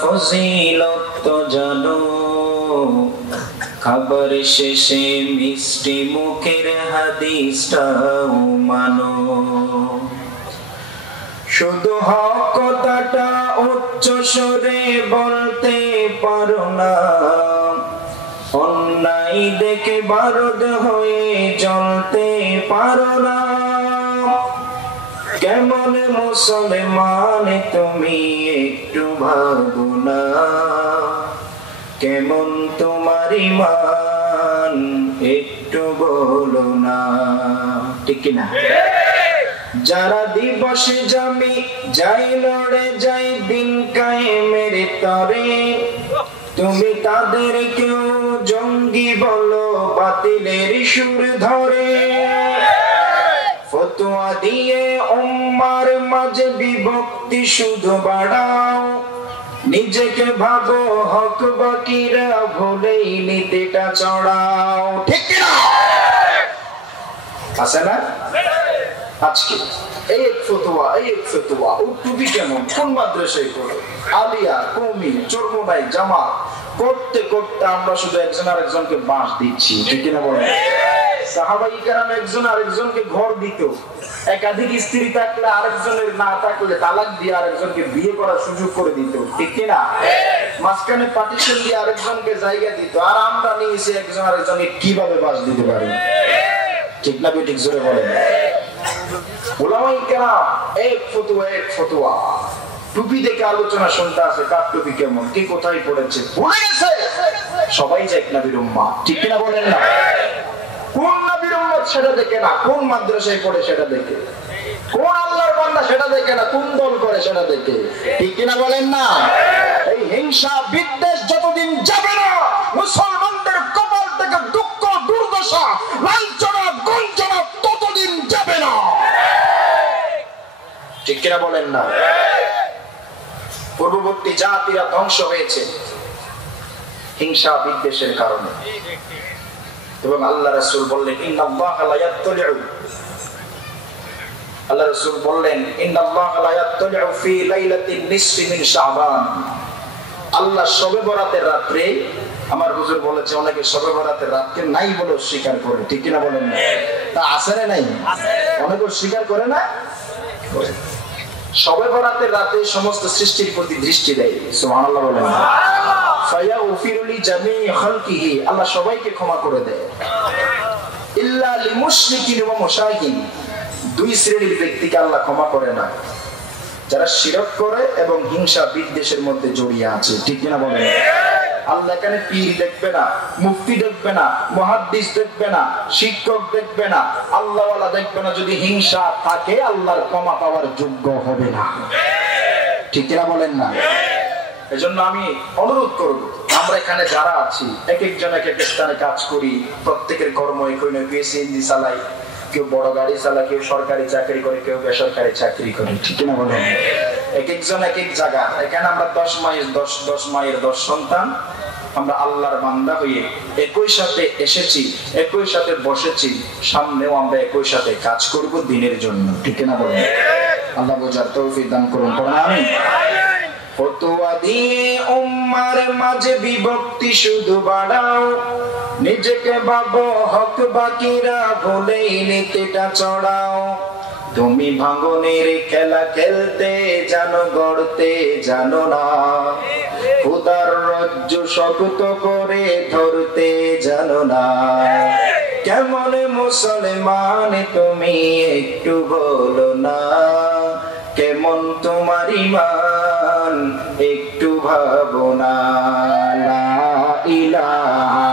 ফজিলত তো জানো, খাবার শেষে মিষ্টি মুখের হাদিসটাও মানো। শুধু হক কথাটা উচ্চ সুরে বলতে পারো না, অন্যায় দেখে বারুদ হয়ে জ্বলতে পারো না। কেমন মুসলমান তুমি একটু ভাবো না, কেমন তোমার ঈমান একটু বলো না, ঠিক না? যারা দিবসে জামি যাই লড়ে যাই দিন কায়েমের তরে, তুমি তাদের কেউ জঙ্গি বলো বাতিলের সুর ধরে। ফতোয়া দিয়ে উম্মার মাঝে বিভক্তি শুধু বাড়াও, নিজেকে ভাবো হক বাকিরা ভুলেই নীতিটা চড়াও, ঠিক না? আছে না? আজকে এই ফতোয়া ও টুপি কেমন, কোন মাদ্রাসায় পড়ো, আলিয়া, কওমি, চরমোনাই, জামাত করতে করতে আমরা শুধু একজন আরেকজনকে বাঁশ দিচ্ছি, ঠিক না বলেন? সাহাবায়ে কেরাম একজন আরেকজনকে ঘর দিত, একাধিক স্ত্রী থাকলে আরেকজনের না থাকলে তালাক দিয়ে আরেকজনকে বিয়ে করার সুযোগ করে দিত, ঠিক না? মাঝখানে পার্টিশন দিয়ে আরেকজনকে জায়গা দিত, আর আমরা নিয়েছি একজন আরেকজনকে কিভাবে বাঁশ দিতে পারি, ঠিক না? ঠিক জোরে বলেন। উলামায়ে কেরাম এক ফতোয়া টুপি দেখে আলোচনা শুনতে আছে, কার টুপি কেমন, কে কোথায় পড়েছে ভুলে গেছে। সবাই যে এক নবীর উম্মত, ঠিক না বলেন না? কোন নবীর উম্মত সেটা দেখে না, কোন মাদ্রাসায় পড়ে সেটা দেখে, কোন আল্লাহর বান্দা সেটা দেখে না, কোন দল করে সেটা দেখে, ঠিক না বলেন না? এই হিংসা বিদ্বেষ যতদিন যাবে না, মুসলমানদের কপাল থেকে দুঃখ দুর্দশা লাঞ্ছনা গঞ্জনা ততদিন যাবে না, ঠিক কিনা বলেন না? পূর্ববর্তী জাতিরা ধ্বংস হয়েছে হিংসা বিদ্বেষের কারণে, এবং আল্লাহ রাসূল বললেন ইন্নাল্লাহা লা ইয়াত্তালিউ, আল্লাহ রাসূল বললেন ইন্নাল্লাহা লা ইয়াত্তালিউ ফি লাইলাতিন নিসফি মিন শাবান, আল্লাহ শবে বরাতের রাতে, আমার হুজুর বলেছে অনেকে শবে বরাতের রাতকে নাই বলে স্বীকার করে, ঠিক কিনা বলেন না? তা আছে না নাই? অনেকে স্বীকার করে না। শবে বরাতের রাতে সমস্ত সৃষ্টির প্রতি দৃষ্টি দেয়, সুবহানাল্লাহ বলেন। ফায়াগফিরু লিজামিই খালকিহি, আল্লাহ সবাইকে ক্ষমা করে দেয়, ইল্লা লিমুশরিকিন ওয়া মুশারিকিন, দুই শ্রেণীর ব্যক্তিকে আল্লাহ ক্ষমা করে না, যারা শিরক করে এবং হিংসা বিদ্বেষের মধ্যে জড়িয়ে আছে, ঠিক না বলেন? আল্লাহ এখানে পীর দেখবে না, মুফতি দেখবে না, মুহাদ্দিস দেখবে না, শিক্ষক দেখবে না, আল্লাহওয়ালা দেখবে না। যদি হিংসা থাকে আল্লাহর ক্ষমা পাওয়ার যোগ্য হবে না, ঠিক না বলেন না? এজন্য আমি অনুরোধ করব, আমরা এখানে যারা আছি এক একজন এক এক স্থানে কাজ করি, প্রত্যেকের কর্ম একই নয়, কেউ সিএনজি চালায়, কেউ বড় গাড়ি চালায়, কেউ সরকারি চাকরি করে, কেউ বেসরকারি চাকরি করে, ঠিক না বলেন? এক একজন এক এক জায়গা। এখানে আমরা 10 মায়ের 10 সন্তান, আমরা আল্লাহর বান্দা হয়ে একই সাথে এসেছি, একই সাথে বসেছি, সামনেও আমরা একই সাথে কাজ করব দিনের জন্য, ঠিক না বলেন? আল্লাহ বোঝার তৌফিক দান করুন, পড়ুন আমিন। ফতোয়া দিয়ে উম্মার মাঝে বিভক্তি শুধু বাড়াও, নিজেকে ভাবো হক বাকিরা ভুলেই নীতিটা চড়াও। তুমি ভাঙনের খেলা খেলতে জানো, গড়তে জানো না, খোদার রজ্জু শক্ত করে ধরতে জানো না। কেমন মুসলমান তুমি একটু বলো না, কেমন তোমার ঈমান একটু ভাবো না। লা ইলাহা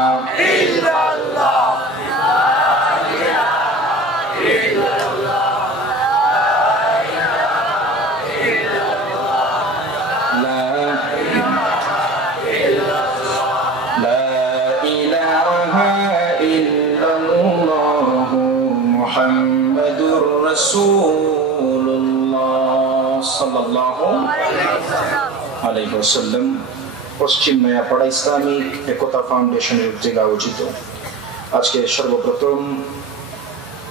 ইল্লাল্লাহ, মুহাম্মাদুর রাসূলুল্লাহ সাল্লাল্লাহু আলাইহি ওয়াসাল্লাম। পশ্চিম নয়াপাড়া ইসলামিক একতা ফাউন্ডেশনের উদ্যোগে আয়োজিত আজকে সর্বপ্রথম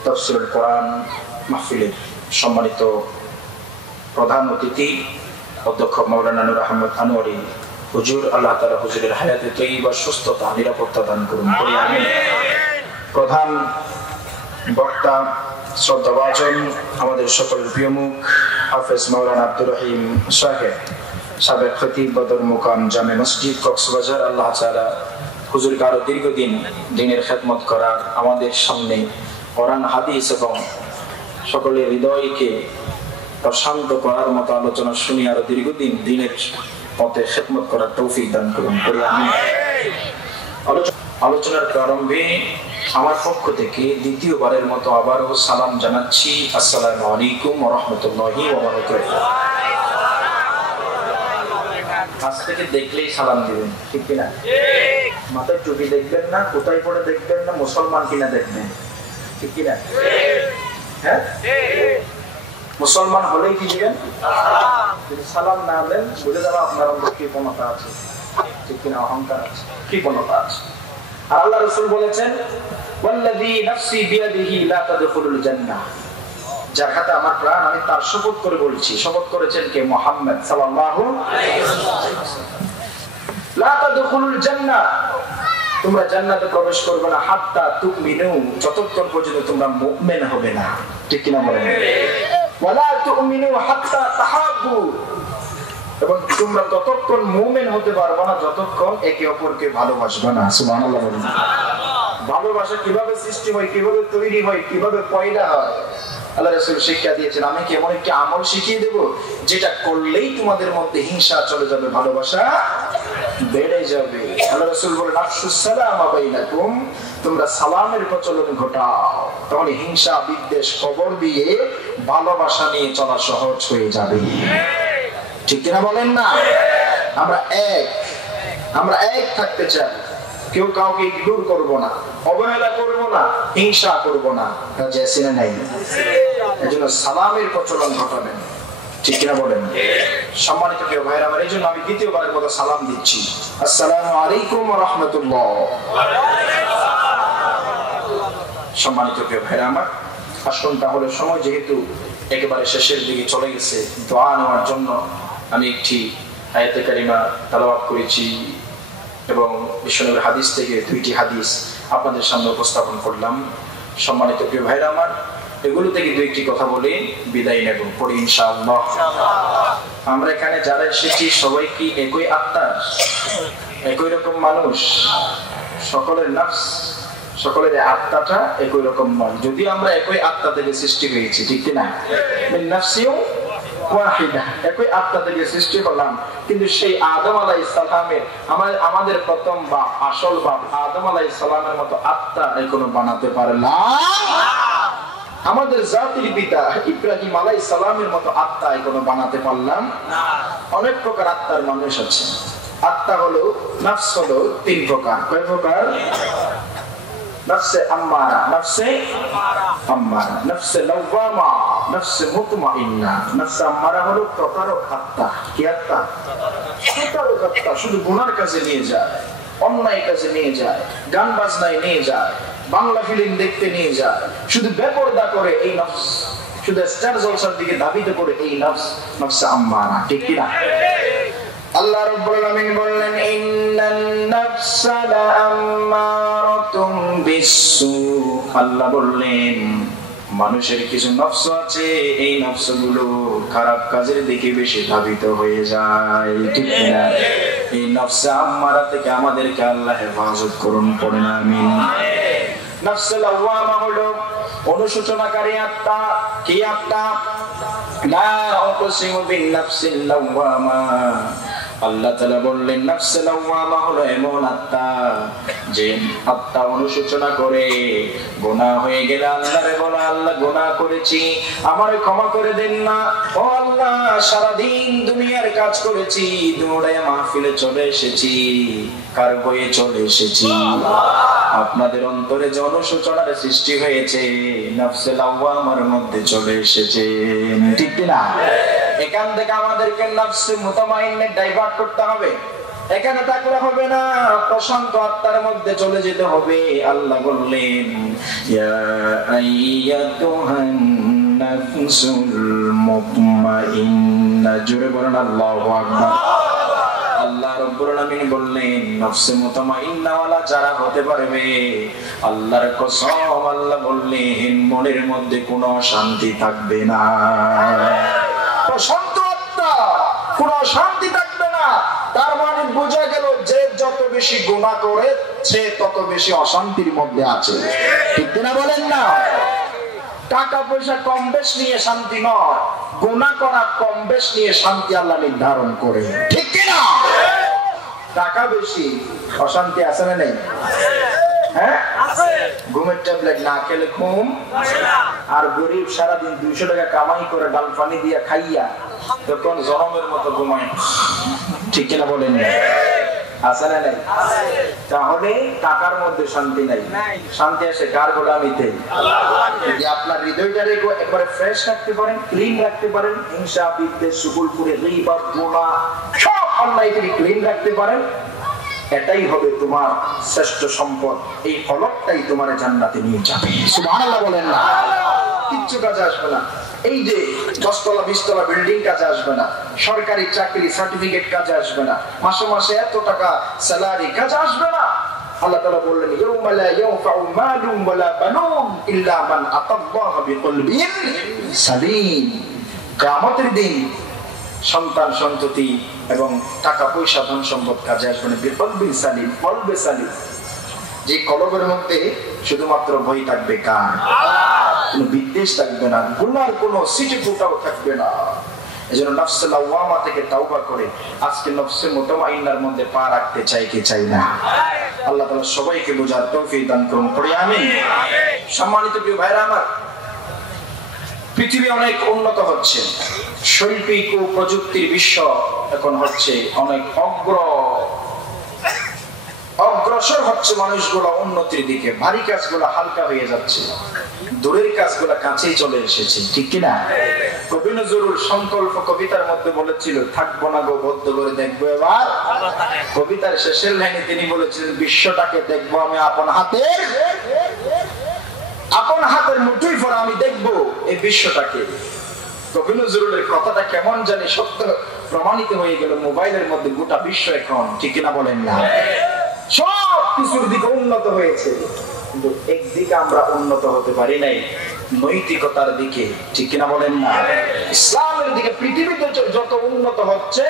তাফসীরুল কোরআন মাহফিলের সম্মানিত প্রধান অতিথি অধ্যক্ষ মাওলানা নূর আহমদ আনোয়ারি হুজুর, আল্লাহ তাআলা হুজুরের হায়াতে তৈয়বা, সুস্থতা, নিরাপত্তা দান করুন, করি আমিন। প্রধান বক্তা শ্রদ্ধাভাজন আমাদের সকলের প্রিয় মুখ হাফেজ মাওলানা আব্দুর রহিম সাহেব, সাবেক খতিব বদর মুকাম জামে মসজিদ কক্সবাজার, আল্লাহ তাআলা হুজুরকে আরো দীর্ঘদিন দ্বীনের খেদমত করার, আমাদের সামনে কোরআন হাদিস এবং সকলের হৃদয়কে প্রশান্ত করার মতো আলোচনা শুনি আরো দীর্ঘদিন দ্বীনের পথে খেদমত করার তৌফিক দান করুন, করি আমিন। আলোচনার প্রারম্ভে আমার পক্ষ থেকে দ্বিতীয়বারের মতো আবারও সালাম জানাচ্ছি, আসসালামু আলাইকুম ওয়া রাহমাতুল্লাহি ওয়া বারাকাতুহু। আজ থেকে দেখলেই সালাম দিবেন, ঠিক কিনা? মাথায় টুপি দেখবেন না, কোথায় পড়ে দেখবেন না, মুসলমান কিনা দেখবেন, ঠিক কিনা? হ্যাঁ, মুসলমান হলেই কি দিবেন? যদি সালাম না দেন বুঝে যাবে আপনার অন্তর কৃপণতা আছে, ঠিক কিনা? অহংকার আছে, কৃপণতা আছে। আর আল্লাহ রাসূল বলেছেন, ওয়াল্লাযী নাফসি বিয়াদিহি লা তাদখুলুল জান্নাহ, যার হাতে আমার প্রাণ, আমি তার শপথ করে বলছি। শপথ করেছেন কে? মুহাম্মদ সাল্লাল্লাহু আলাইহি ওয়াসাল্লাম। লা তাদখুলুল জান্নাহ, তোমরা জান্নাতে প্রবেশ করবে না, হাত্তা তুমিনু, যতক্ষণ পর্যন্ত তোমরা মুমিন হবে না, ঠিক কিনা বলেন? ওয়ালা তুমিনু হাত্তা তাহাব্বু, এবং তোমরা ততক্ষণ মুমিন হতে পারবে না যতক্ষণ একে অপরকে ভালোবাসবে না। সুবহানাল্লাহ বলেন। ভালোবাসা কিভাবে সৃষ্টি হয়, কিভাবে তৈরি হয়, কিভাবে পয়দা হয়, আল্লাহ রাসূল শিক্ষা দিয়েছেন। আমি কি এমন একটি আমল শিখিয়ে দেব যেটা করলেই তোমাদের মধ্যে হিংসা চলে যাবে, ভালোবাসা বেড়ে যাবে। আল্লাহ রাসূল বলেন, আফশুস সালাম বাইনাকুম, তোমরা সালামের প্রচলন ঘটাও, তখন হিংসা বিদ্বেষ কবর দিয়ে ভালোবাসা নিয়ে চলা সহজ হয়ে যাবে, ঠিক কিনা বলেন না? আমরা এক থাকতে চাই, কেউ কাউকে ইগনোর করব না, অবহেলা করব না, হিংসা করব না, রাজি নাই? এজন্য সালামের প্রচলন ঘটাবেন, ঠিক কিনা বলেন? সম্মানিত প্রিয় ভাইরা আমার, এই জন্য আমি দ্বিতীয়বারের মতো সালাম দিচ্ছি, আসসালামু আলাইকুম ওয়া রাহমাতুল্লাহ। সম্মানিত প্রিয় ভাইরা আমার, আসুন তাহলে সময় যেহেতু একেবারে শেষের দিকে চলে গেছে, দোয়া নেওয়ার জন্য আমি একটি আয়াতে কারিমা তেলাওয়াত করেছি এবং বিশ্বনবীর হাদিস থেকে দুইটি হাদিস আপনাদের সামনে উপস্থাপন করলাম। সম্মানিত প্রিয় ভাইরা আমার, এগুলো থেকে দুইটি কথা বলে বিদায় নেব, পড়ি ইনশাআল্লাহ। আমরা এখানে যারা এসেছি সবাই কি একই আত্মার, একই রকম মানুষ? সকলের নফস, সকলের আত্মাটা একই রকম নয়, যদি আমরা একই আত্মা থেকে সৃষ্টি হয়েছি, ঠিক না? মিন নাফসিও ওয়াহিদা, একই আত্মা থেকে সৃষ্টি হলাম, কিন্তু সেই আদম আলাইহিস সালামের, আমাদের প্রথম বাপ, আসল বাপ আদম আলাইহিস সালামের মতো আত্মা এখনো বানাতে পারলাম। আমাদের জাতির পিতা ইব্রাহিম আলাইহিস সালামের মতো আত্মা এখনো বানাতে পারলাম না। অনেক প্রকার আত্মার মানুষ আছে। আত্মা হলো, নফস হলো তিন প্রকার। কয় প্রকার? নফসে আম্মারা, নফসে আম্মারা, নফসে লাওয়ামা, নফসে মুতমাইন্না। নফসে আম্মারা হলো প্রতারক আত্মা। কি আত্মা? প্রতারক আত্মা, শুধু গুনার কাজে নিয়ে যায়, অন্যায় কাজে নিয়ে যায়, গান বাজনায় নিয়ে যায়, বাংলা ফিল্ম দেখতে নিয়ে যায়, শুধু বেপরদা করে এই নফস, শুধু স্টার জলসার দিকে ধাবিত করে এই নফস, নফসে আম্মারা, ঠিক কি না? আল্লাহ রাব্বুল আলামিন বললেন, ইন্নান নাফসা লাআম্মারাতুম বিসসু। আল্লাহ বললেন, মানুষের কিছু নফস আছে, এই নফসগুলো খারাপ কাজের দিকে বেশি ধাবিত হয়ে যায়, ঠিক না? এই নফসে আম্মারা থেকে আমাদেরকে আল্লাহ হেফাজত করুন, পড়েন আমিন। নফসে লাওয়ামা হলো অনুশোচনাকারী আত্মা। কি আত্মা? লা উকসিমু বিন নাফসিল লাওয়ামা। আল্লাহ তাআলা বললেন, নফসে লাওয়ামা হলো এমন আত্মা যে আত্মা অনুশোচনা করে, গুনাহ হয়ে গেলে আল্লাহরে বলে, আল্লাহ গুনাহ করেছি, আমারে ক্ষমা করে দেন না। ও আল্লাহ, সারা দিন দুনিয়ার কাজ করেছি, দৌড়ায় মাহফিলে চলে এসেছি, কার বয়ে চলে এসেছি। আপনাদের অন্তরে যে অনুশোচনার সৃষ্টি হয়েছে, নফসে লাওয়ামার মধ্যে চলে এসেছে, ঠিক না? এখান থেকে আমাদেরকে নফসে মুতমাইন্না ডাইভার্ট করতে হবে। এখানে থাকলে হবে না, প্রশান্ত আত্মার মধ্যে চলে যেতে হবে। আল্লাহ বললেন, ইয়া আইয়াতুহান নাফসুল মুতমাইন্না। জোরে বলেন আল্লাহু আকবার। আল্লাহ রাব্বুল আলামিন বললেন নফসে মুতমাইন্না ওয়ালা যারা হতে পারবে, আল্লাহর কসম আল্লাহ বললেন মনের মধ্যে কোনো শান্তি থাকবে না, প্রশান্ত আত্মা, কোনো শান্তি থাকবে না। তার মানে বোঝা গেল যে যত বেশি গুনাহ করে সে তত বেশি অশান্তির মধ্যে আছে, ঠিক না বলেন না? টাকা পয়সা কম বেশ নিয়ে শান্তি নয়, গুনাহ করা কম বেশ নিয়ে শান্তি আল্লাহ নির্ধারণ করে, ঠিক কি না? টাকা বেশি অশান্তি আছে না নেই? হ্যাঁ আছে। ঘুমের ট্যাবলেট না খেলে ঘুম আসে না। আর গরিব সারাদিন 200 টাকা কামাই করে ডাল পানি দিয়ে খাইয়া তখন জনমের মতো ঘুমায়, ঠিক কিনা বলেন? আছে না নাই? তাহলে টাকার মধ্যে শান্তি নাই, শান্তি আসে কার গোলামিতে? যদি আপনার হৃদয়টারে একবারে ফ্রেশ রাখতে পারেন, ক্লিন রাখতে পারেন, হিংসা বিদ্বেষ সুকুলপুরে গীবত গুনাহ সব অন্যায় থেকে ক্লিন রাখতে পারেন, এটাই হবে তোমার শ্রেষ্ঠ সম্পদ। এই ফলকটাই তোমার জান্নাতে নিয়ে যাবে। সুবহানাল্লাহ বলেন না? কিচ্ছু কাজে আসবে না। এই যে 10 তলা 20 তলা বিল্ডিং কাজে আসবে না, সরকারি চাকরি সার্টিফিকেট কাজে আসবে না, মাসে মাসে এত টাকা স্যালারি কাজে আসবে না। আল্লাহ তাআলা বললেন ইয়াউমা লা ইয়ানফাউ মালুন ওয়ালা বানুন ইল্লা মান আতাল্লাহা বিকলবিন সালিম। কিয়ামতের দিন সন্তান সন্ততি এবং টাকা পয়সা ধন সম্পদ কাজে আসবে না, বিকলবিন সালিম, কলবে সালিম, যে কলবের মধ্যে শুধুমাত্র ভয় থাকবে কার? কোনো বিদ্বেষ থাকবে না, গুনার কোনো সিটিফুটাও থাকবে না। এজন্য নফসে লাওয়ামা থেকে তাওবা করে আজকে নফসে মুতমাইন্নার মধ্যে পা রাখতে চাই কি চাই না? আল্লাহ তাআলা সবাইকে বোঝার তৌফিক দান করুন, পড়ি আমিন। সম্মানিত প্রিয় ভাইরা আমার, পৃথিবী অনেক উন্নত হচ্ছে, শৈল্পিক ও প্রযুক্তির বিশ্ব এখন হচ্ছে অনেক অগ্রসর হচ্ছে, মানুষগুলো উন্নতির দিকে, ভারী কাজগুলো হালকা হয়ে যাচ্ছে, দূরের কাজগুলো কাছেই চলে এসেছে, ঠিক কিনা? কবি নজরুল সংকল্প কবিতার মধ্যে বলেছিল থাকবো না গো বদ্ধ করে দেখবো এবার। কবিতার শেষের লাইনে তিনি বলেছিলেন বিশ্বটাকে দেখবো আমি আপন হাতের মুঠোয় পড়ে আমি দেখবো এই বিশ্বটাকে। কবি নজরুলের কথাটা কেমন জানি সত্য প্রমাণিত হয়ে গেল মোবাইলের মধ্যে, গোটা বিশ্ব এখন, ঠিক কিনা বলেন না? সব কিছুর দিকে উন্নত হয়েছে, কিন্তু একদিকে আমরা উন্নত হতে পারি নাই, নৈতিকতার দিকে, ঠিক কিনা বলেন না? ইসলামের দিকে পৃথিবীতে যত উন্নত হচ্ছে,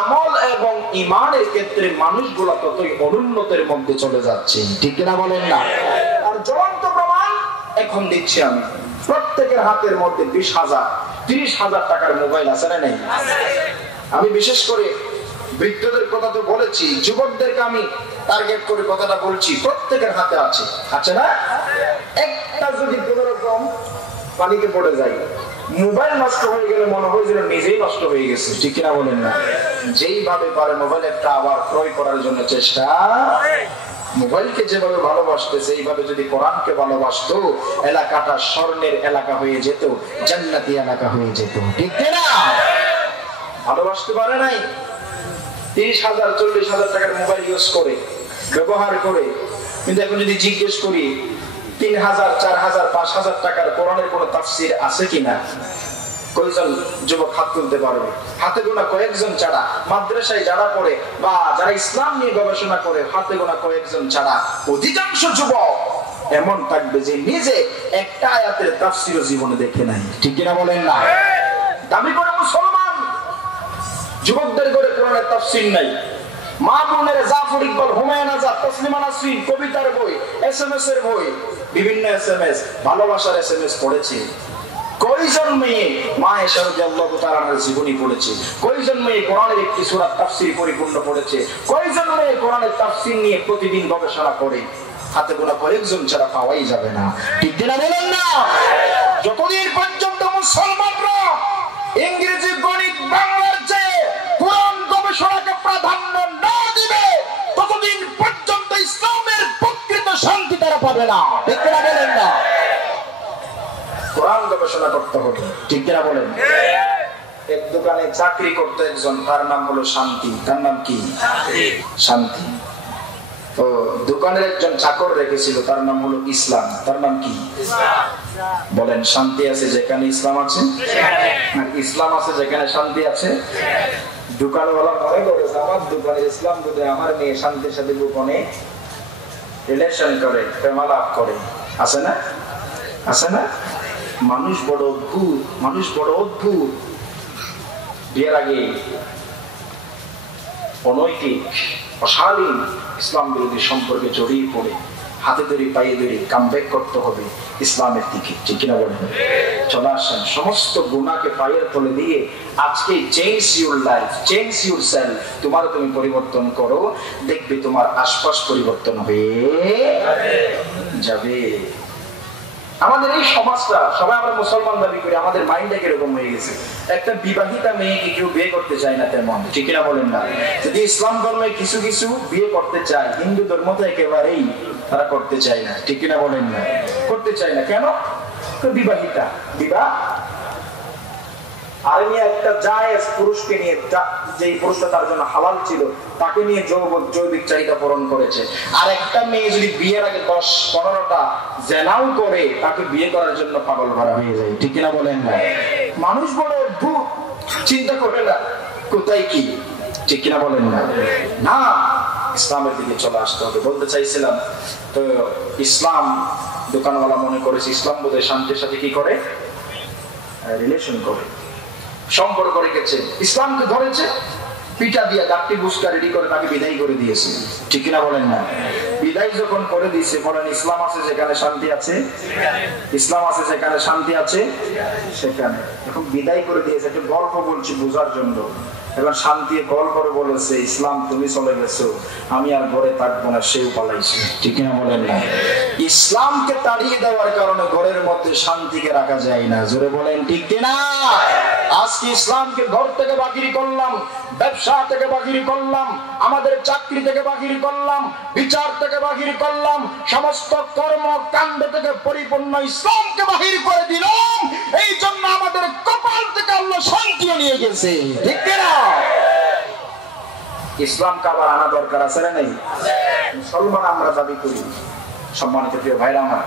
আমল এবং ঈমানের ক্ষেত্রে মানুষগুলো ততই অনুন্নতের মধ্যে চলে যাচ্ছে, ঠিক কিনা বলেন না? আর জ্বলন্ত প্রমাণ এখন দিচ্ছি আমি, প্রত্যেকের হাতের মধ্যে 20,000 30,000 টাকার মোবাইল আছে না নেই? আমি বিশেষ করে বৃদ্ধদের কথা তো বলেছি, যুবকদেরকে আমি টার্গেট করে কথাটা বলছি, প্রত্যেকের হাতে আছে, আছে না? একটা যদি কোনোরকম পানিতে পড়ে যায়, মোবাইল নষ্ট হয়ে গেলে মনে হয় যেন নিজেই নষ্ট হয়ে গেছে, ঠিক কিনা বলেন না? যেইভাবে পারে মোবাইল একটা আবার ক্রয় করার জন্য চেষ্টা, মোবাইলকে যেভাবে ভালোবাসতেছে এইভাবে যদি কোরআনকে ভালোবাসতো, এলাকাটা স্বর্ণের এলাকা হয়ে যেত, জান্নাতি এলাকা হয়ে যেত, ঠিক না? ভালোবাসতে পারে নাই, 30,000 40,000 টাকার মোবাইল ইউজ করে ব্যবহার করে। কিন্তু এখন যদি জিজ্ঞেস করি 3,000 4,000 5,000 টাকার কোরআনের কোন তাফসীর আছে কিনা, কয়জন যুবক হাত তুলতে পারবে? হাতে গোনা কয়েকজন ছাড়া, মাদ্রাসায় যারা পড়ে বা যারা ইসলাম নিয়ে গবেষণা করে হাতে গোনা কয়েকজন ছাড়া অধিকাংশ যুবক এমন থাকবে যে নিজে একটা আয়াতের তাফসীর জীবনে দেখে নাই, ঠিক কিনা বলেন না? দাবি করে মুসলমান, যুবকদের ঘরে কোরআনের তাফসীর নাই। মা বোনের জাফর ইকবাল, হুমায়ুন আজাদ, তসলিমা নাসরিন কবিতার বই, এসএমএস এর বই, বিভিন্ন এসএমএস, ভালোবাসার এসএমএস পড়েছে। কয়জন মেয়ে মা আয়েশা রাদিয়াল্লাহু তাআলার জীবনী পড়েছে? কয়জন মেয়ে কোরআনের একটি সূরা তাফসীর পরিপূর্ণ পড়েছে? কয়জন মেয়ে কোরআনের তাফসীর নিয়ে প্রতিদিন গবেষণা করে? হাতে গোনা কয়েকজন ছাড়া পাওয়াই যাবে না, ঠিক না বলেন না? যতদিন পর্যন্ত মুসলমানরা ইংরেজি গণিত বাংলার চেয়ে কোরআন গবেষণাকে প্রাধান্য না দিবে, ততদিন পর্যন্ত ইসলামের প্রকৃত শান্তি তারা পাবে না, ঠিক না বলেন না? কোরআন গবেষণা করতে হবে, ঠিক কিনা বলেন? এক দোকানে চাকরি করতে একজন, তার নাম হলো শান্তি। তার নাম কি? শান্তি। ও দোকানের একজন চাকর রেখেছিল, তার নাম হলো ইসলাম। তার নাম কি? বলেন, শান্তি আছে যেখানে ইসলাম আছে, আর ইসলাম আছে যেখানে শান্তি আছে। দোকানওয়ালা মনে করেছে আমার দোকানের ইসলাম বোধ আমার মেয়ে শান্তির সাথে গোপনে রিলেশন করে, প্রেমালাপ করে। আছে না? আছে না? মানুষ বড় অদ্ভুত, মানুষ বড় অদ্ভুত। বিয়ের আগে অনৈতিক অশালীন ইসলাম বিরোধী সম্পর্কে জড়িয়ে পড়ে হাতে ধরে পায়ে ধরে কামব্যাক করতে হবে ইসলামের দিকে, ঠিক কিনা বলেন? চলে আসেন, সমস্ত গুনাহকে পায়ের তলে দিয়ে আজকে change your life, change your self. তোমার তুমি পরিবর্তন করো, দেখবে তোমার আশপাশ পরিবর্তন হয়ে যাবে। আমাদের এই সমাজটা, সবাই আমরা মুসলমান দাবি করি, আমাদের মাইন্ডটা কিরকম হয়ে গেছে, একটা বিবাহিতা মেয়েকে কেউ বিয়ে করতে চায় না তেমন, ঠিক না বলেন না? যদি ইসলাম ধর্মে কিছু কিছু বিয়ে করতে চায়, হিন্দু ধর্ম তো একেবারেই তারা করতে চায় না, ঠিক না বলেন না? করতে চায় না কেন? বিবাহিতা, বিবাহ আর নিয়ে একটা জায়েজ পুরুষকে নিয়ে, যে পুরুষটা তার জন্য হালাল ছিল, তাকে নিয়ে জৈবিক চাহিদা পূরণ করেছে। আর একটা মেয়ে যদি বিয়ের আগে 10-15টা জেনাও করে, তাকে বিয়ে করার জন্য পাগল ভরা হয়ে যায়, ঠিক না বলেন না? মানুষ বড় অদ্ভুত, চিন্তা করে না কোথায় কি, ঠিক কিনা বলেন না? না, ইসলামের দিকে চলে আসতে হবে। বলতে চাইছিলাম তো, ইসলাম দোকানওয়ালা মনে করেছে ইসলাম বোধহয় শান্তির সাথে কি করে, রিলেশন করে, সম্পর্ক রেখেছে। ইসলামকে ধরেছে, পিঠা দিয়া গাঁটটি বুসকা রেডি করে তাকে বিদায় করে দিয়েছে, ঠিক কিনা বলেন না? বিদায় যখন করে দিয়েছে, বলেন ইসলাম আছে যেখানে শান্তি আছে, ইসলাম আছে যেখানে শান্তি আছে সেখানে। এখন বিদায় করে দিয়েছে, একটা গল্প বলছি বোঝার জন্য। এবার শান্তি কল করে বলেছে, ইসলাম তুমি চলে গেছো, আমি আর ঘরে থাকবো না, সেও পালাইছে, ঠিক কিনা বলেন না? ইসলামকে তাড়িয়ে দেওয়ার কারণে ঘরের মধ্যে শান্তিকে রাখা যায় না, জোরে বলেন ঠিক কিনা? আজকে ইসলামকে ঘর থেকে বাহির করলাম, ব্যবসা থেকে বাহির করলাম, আমাদের চাকরি থেকে বাহির করলাম, বিচার থেকে বাহির করলাম, সমস্ত কর্মকাণ্ড থেকে পরিপূর্ণ ইসলামকে বাহির করে দিলাম। এই জন্য আমাদের কপাল থেকে আল্লাহ শান্তিও নিয়ে গেছে, ঠিক কিনা? ইসলামকে আবার আনা দরকার আছে না নাই? মুসলমান আমরা দাবি করি। সম্মানিত প্রিয় ভাইরা আমার,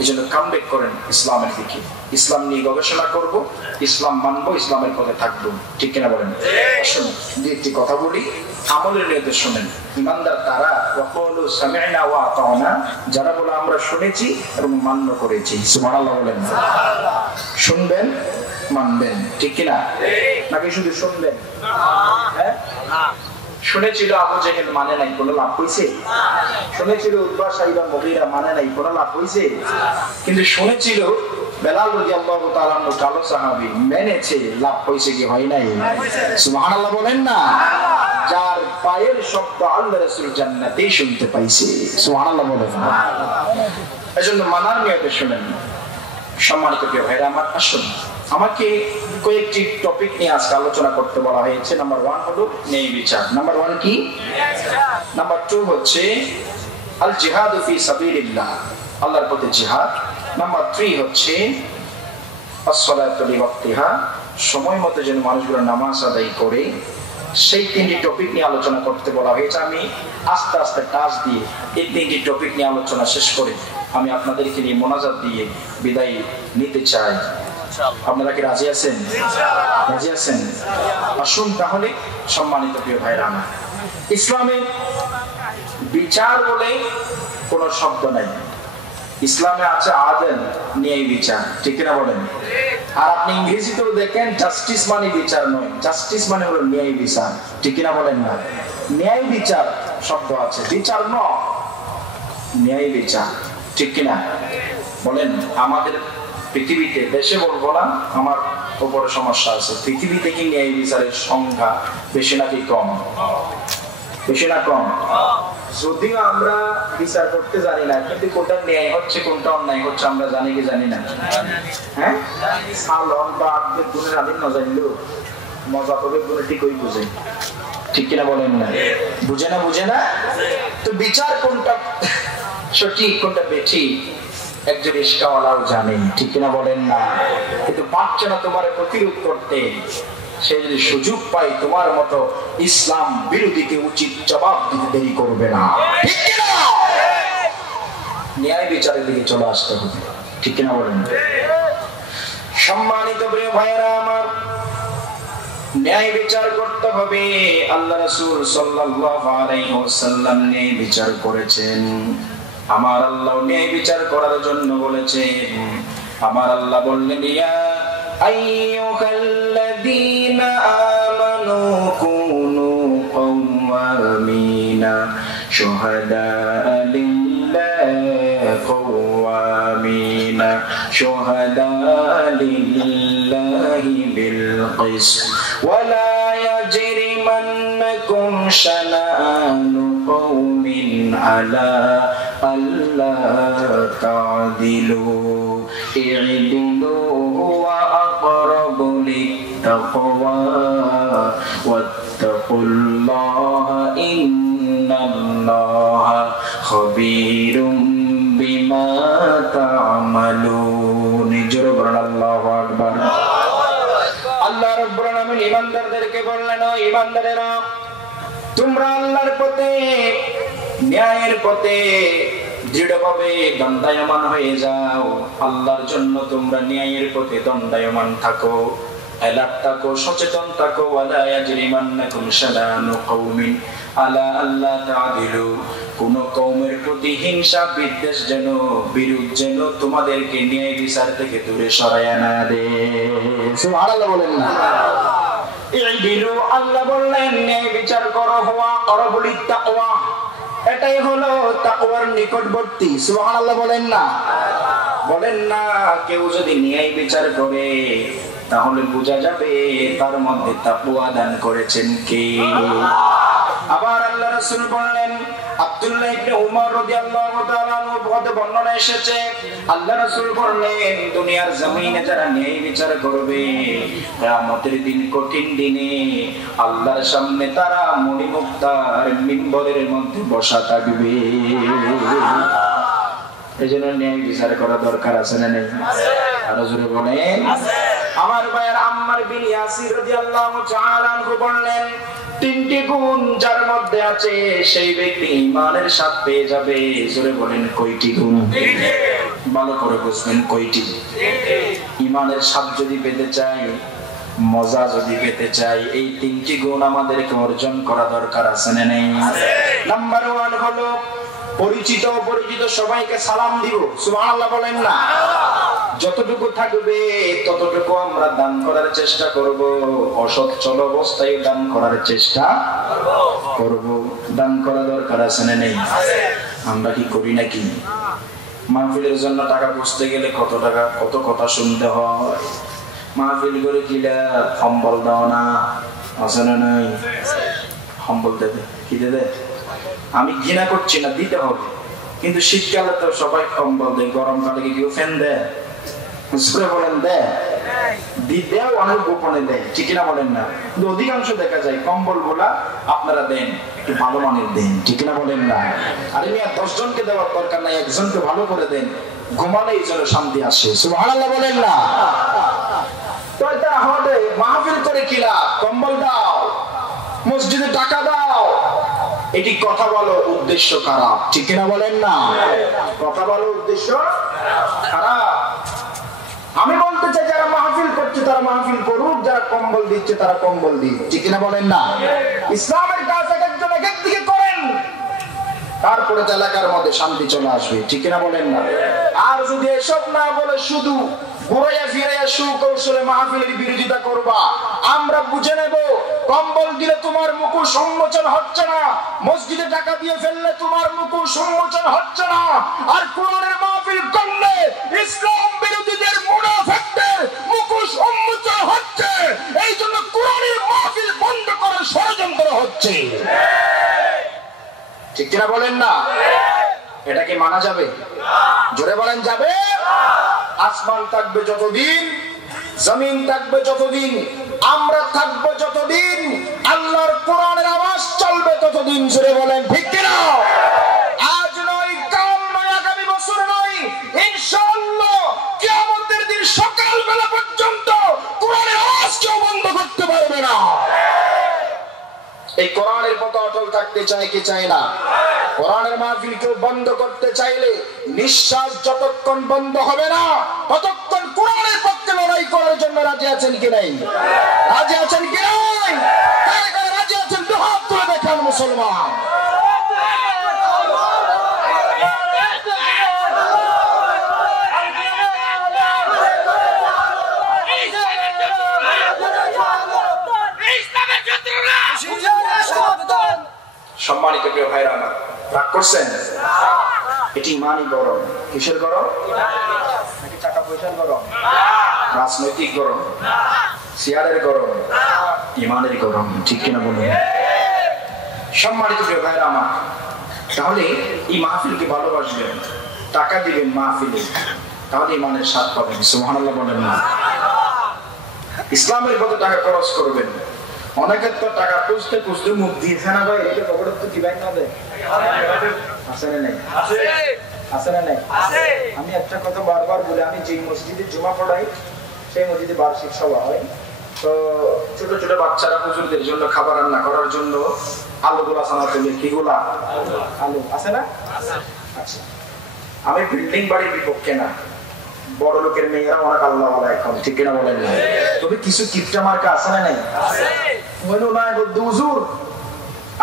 এই জন্য কামব্যাক করেন ইসলামের দিকে। ইসলাম নিয়ে গবেষণা করব, ইসলাম মানবো, ইসলামের পথে থাকবো, ঠিক কিনা বলেন? একটি কথা বলি, আমলের নিয়তে শুনেন। ইমানদার তারা যারা বলে আমরা শুনেছি এবং মান্য করেছি, সুবহানাল্লাহ বলেন। শুনবেন, মানবেন, ঠিক কিনা? নাকি শুধু শুনবেন? হ্যাঁ, শুনেছিল আবু জেহেল, মানে নাই, কোনো লাভ হয়েছে? শুনেছিল উতবা সাইবা মুগীরা, মানে নাই, কোনো লাভ হয়েছে? কিন্তু শুনেছিল বেলাল রাদিয়াল্লাহু তাআলা আনহু, কালো সাহাবী, মেনেছে, লাভ হয়েছে কি হয় নাই? সুবহানাল্লাহ বলেন না? যার পায়ের শব্দ আল্লাহ রাসূল জান্নাতেই শুনতে পাইছে, সুবহানাল্লাহ বলেন। এজন্য মানার নিয়তে শুনেন। সম্মানিত প্রিয় ভাইরা আমার, আসুন আমাকে কয়েকটি টপিক নিয়ে আজকে আলোচনা করতে বলা হয়েছে। নাম্বার 1 হলো ন্যায় বিচার। নাম্বার 1 কি? নাম্বার 2 হচ্ছে আল জিহাদু ফি সাবিলিল্লাহ, আল্লাহর পথে জিহাদ। নাম্বার 3 হচ্ছে as-সালাতু লিওয়াক্তিহা, সময় মতো যেন মানুষগুলো নামাজ আদায় করে। সেই 3টি টপিক নিয়ে আলোচনা করতে বলা হয়েছে। আমি আস্তে আস্তে টাচ দিয়ে এই 3টি টপিক নিয়ে আলোচনা শেষ করে আমি আপনাদেরকে নিয়ে মোনাজাত দিয়ে বিদায় নিতে চাই। আপনারা কি রাজি আছেন? রাজি আছেন? আসুন তাহলে, সম্মানিত প্রিয় ভাইরা আমার, ইসলামে বিচার বলে কোনো শব্দ নাই। ইসলামে আছে আদল, ন্যায় বিচার, ঠিক না বলেন? আর আপনি ইংরেজিতেও দেখেন, জাস্টিস মানে বিচার নয়, জাস্টিস মানে হলো ন্যায় বিচার, ঠিক না বলেন না? ন্যায় বিচার শব্দ আছে, বিচার নয়, ন্যায় বিচার, ঠিক কিনা বলেন? আমাদের পৃথিবীতে, দেশে বলবো না, আমার উপরে সমস্যা আছে, পৃথিবীতে কি ন্যায় বিচারের সংখ্যা বেশি নাকি কম? বেশি না কম? যদিও আমরা বিচার করতে জানি না, কিন্তু কোনটা ন্যায় হচ্ছে কোনটা অন্যায় হচ্ছে আমরা জানি কি জানি না? হ্যাঁ, সালন বা আব্দুল গুণের আদিন না জানলেও মজা তবে গুণে ঠিকই বুঝে, ঠিক কিনা বলেন না? বুঝে না? বুঝে না? তো বিচার কোনটা সঠিক কোনটা বেঠিক একজন রিস্কাওয়ালাও জানে, ঠিক কিনা বলেন না? কিন্তু পারছে না তোমার প্রতিরোধ করতে, সে সে যদি সুযোগ পায় তোমার মতো ইসলাম বিরোধীকে উচিত জবাব দিতে দেরি করবে না। ঠিক কিনা? ন্যায় বিচারের দিকে চলে আসতে হবে। ঠিক কিনা বলেন? সম্মানিত প্রিয় ভাইরা আমার, ন্যায় বিচার করতে হবে। আল্লাহ রাসূল সাল্লাল্লাহু আলাইহি ওয়াসাল্লাম ন্যায় বিচার করেছেন। আমার আল্লাহ ন্যায় বিচার করার জন্য বলেছেন। আমার আল্লাহ বললেন, ইয়া আইয়ুহাল্লাযীনা আমানু কুনু কওয়ামিনা শুহাদাআ লিল্লাহি কওয়ামিনা শুহাদাআ লিল্লাহি বিল কিসত ওয়া লা ইয়াজরিমান্নাকুম শানাআনু কওমিন আলা আল্লা তা'দিলু i'dilu huwa aqrabu lit-taqwa wattaqullaha innallaha khabirum bima ta'malun। জোরে বলেন আল্লাহু আকবার। আল্লাহ রাব্বুল আলামিন ঈমানদারদেরকে বললেন, ও ঈমানদারেরা, তোমরা আল্লাহর পথে ন্যায়ের পথে দৃঢ়ভাবে দণ্ডায়মান হয়ে যাও। আল্লাহর জন্য তোমরা ন্যায়ের পথে দণ্ডায়মান থাকো, এলার্ট থাকো, সচেতন থাকো। ওয়ালা ইয়াজরিমান্নাকুম শানাআনু কওমিন আলা আল্লা তা'দিলু, কোন কওমের প্রতি হিংসা বিদ্বেষ যেন, বিরোধ যেন তোমাদেরকে ন্যায় বিচার থেকে দূরে সরায় না দেয়। সুবহানাল্লাহ বলেন না? ই'দিলু, আল্লাহ বললেন ন্যায় বিচার করো। হুয়া আকরাবু লিত-তাকওয়া, এটাই হলো তাকওয়ার নিকটবর্তী। সুবহানাল্লাহ বলেন না? বলেন না? কেউ যদি ন্যায় বিচার করে তাহলে বোঝা যাবে তার মধ্যে তাকওয়া দান করেছেন কে। আবার আল্লাহ রাসূল বললেন, আব্দুল্লাহ ইবনে উমর রাদিয়াল্লাহু তাআলা আনহু বলতে বর্ণনা এসেছে, আল্লাহ রাসূল বললেন, দুনিয়ার জমিনে যারা ন্যায় বিচার করবে কিয়ামতের দিন, কঠিন দিনে আল্লাহর সামনে তারা মণিমুক্তার মিম্বরের মধ্যে বসা থাকবে। এজন্য ন্যায় বিচার করা দরকার আছে না নেই? আরো জোরে বলেন। আমার ভাইয়ের আম্মার বিন ইয়াসির রাদিয়াল্লাহু তাআলা আনহু বললেন, তিনটি গুণ যার মধ্যে আছে সেই ব্যক্তি ঈমানের স্বাদ পেয়ে যাবে। জোরে বলেন কয়টি গুণ? ভালো করে বুঝবেন কয়টি। ঈমানের স্বাদ যদি পেতে চাই, মজা যদি পেতে চাই, এই তিনটি গুণ আমাদেরকে অর্জন করা দরকার আছে না নেই? নাম্বার 1 হলো পরিচিত অপরিচিত সবাইকে সালাম দিব। সুবহানাল্লাহ বলেন না? যতটুকু থাকবে ততটুকু আমরা দান করার চেষ্টা করব, অসচ্ছল অবস্থায় দান করার চেষ্টা করব। দান করা দরকার আছে না নেই? আমরা কি করি নাকি? মাহফিলের জন্য টাকা খুঁজতে গেলে কত টাকা, কত কথা শুনতে হয়। মাহফিল করে কিলা কম্বল দাও না, আছে না নাই? কম্বল দেবে, কি দেবে? আমি ঘৃণা করছি না, দিতে হবে, কিন্তু শীতকালে তো সবাই কম্বল দেয়, গরমকালে কি কেউ ফ্যান দেয়? বলেন দেয়? দিতেও অনেক গোপনে দেয়। ঠিক না বলেন না? কিন্তু অধিকাংশ দেখা যায় কম্বল গুলা আপনারা দেন, একটু ভালো মানের দেন। ঠিক না বলেন না? আর এমনি 10 জনকে দেওয়ার দরকার নাই, একজনকে ভালো করে দেন, ঘুমালেই যেন শান্তি আসে। সুবহানাল্লাহ বলেন না? তো এটা হবে মাহফিল করে কিলা কম্বল দাও, মসজিদে টাকা দাও, এটি কথা বলো উদ্দেশ্য খারাপ। ঠিক না বলেন না? কথা বলো উদ্দেশ্য খারাপ। আমি বলতে চাই যারা মাহফিল করছে তারা মাহফিল করুক, যারা কম্বল দিচ্ছে তারা কম্বল দিক। ঠিক না বলেন না? ইসলামের কাজ একজন এক দিকে করেন, তারপরে এলাকার মধ্যে শান্তি চলে আসবে। ঠিক না বলেন না? আর যদি এসব না বলে শুধু ঘুরাইয়া ফিরাইয়া সুকৌশলে মাহফিলের বিরোধিতা করবা, আমরা বুঝে নেব কম্বল দিলে তোমার মুখোশ উন্মোচন হচ্ছে না, মসজিদে টাকা দিয়ে ফেললে তোমার মুখোশ উন্মোচন হচ্ছে না, আর কোরআনের মাহফিল করলে ইসলাম বিরোধীদের মুনাফিকদের মুখোশ উন্মোচন হচ্ছে। এই জন্য কোরআনের মাহফিল বন্ধ করার ষড়যন্ত্র হচ্ছে। ঠিক কিনা বলেন না? এটা কি মানা যাবে? জোরে বলেন যাবে? আসমান থাকবে যতদিন, জমিন থাকবে যতদিন, আমরা থাকবো যতদিন, আল্লাহর কোরআনের আওয়াজ চলবে ততদিন। জোরে বলেন ঠিক কিনা? আজ নয়, কাল নয়, আগামী বছর নয়, ইনশাআল্লাহ কিয়ামতের দিন সকাল বেলা পর্যন্ত কোরআনের আওয়াজ কেউ বন্ধ করতে পারবে না। রাখতে চায় কি চায় না? কোরআনের মাহফিল কেউ বন্ধ করতে চাইলে নিঃশ্বাস যতক্ষণ বন্ধ হবে না ততক্ষণ কোরআনের পক্ষে লড়াই করার জন্য রাজি আছেন কি নাই? রাজি আছেন কি নাই? কারা কারা রাজি আছেন দুই হাত তুলে দেখান মুসলমান। সম্মানিত প্রিয় ভাইরা আমার, রাগ করছেন? এটি ইমানি গরম। কিসের গরম? নাকি টাকা পয়সার গরম? রাজনৈতিক গরম? চেয়ারের গরম? ইমানের গরম। ঠিক কিনা বলুন? সম্মানিত প্রিয় ভাইরা আমার, তাহলে এই মাহফিলকে ভালোবাসবেন, টাকা দিবেন মাহফিলে, তাহলে ইমানের স্বাদ পাবেন। সুবহানাল্লাহ বলেন না? ইসলামের কত টাকা খরচ করবেন? অনেকের তো টাকা খুঁজতে খুঁজতে মুখ দিয়েছে না ভাই, এটা পকেটে তো দিবেন না দেয়। আছে না নাই? আছে না নাই? আমি একটা কথা বারবার বলি, আমি যে মসজিদে জুমা পড়াই সেই মসজিদে বার্ষিক সভা হয়, তো ছোট ছোট বাচ্চারা হুজুরদের জন্য খাবার রান্না করার জন্য আলুগুলা ছানা তুলে, কিগুলা আলু আছে না? আচ্ছা, আমি বিল্ডিং বাড়ির বিপক্ষে না, বড় লোকের মেয়েরা অনেক আল্লাহ এখন, ঠিক কিনা বলেন? তবে কিছু কিপটা মার্কা আছে না নাই?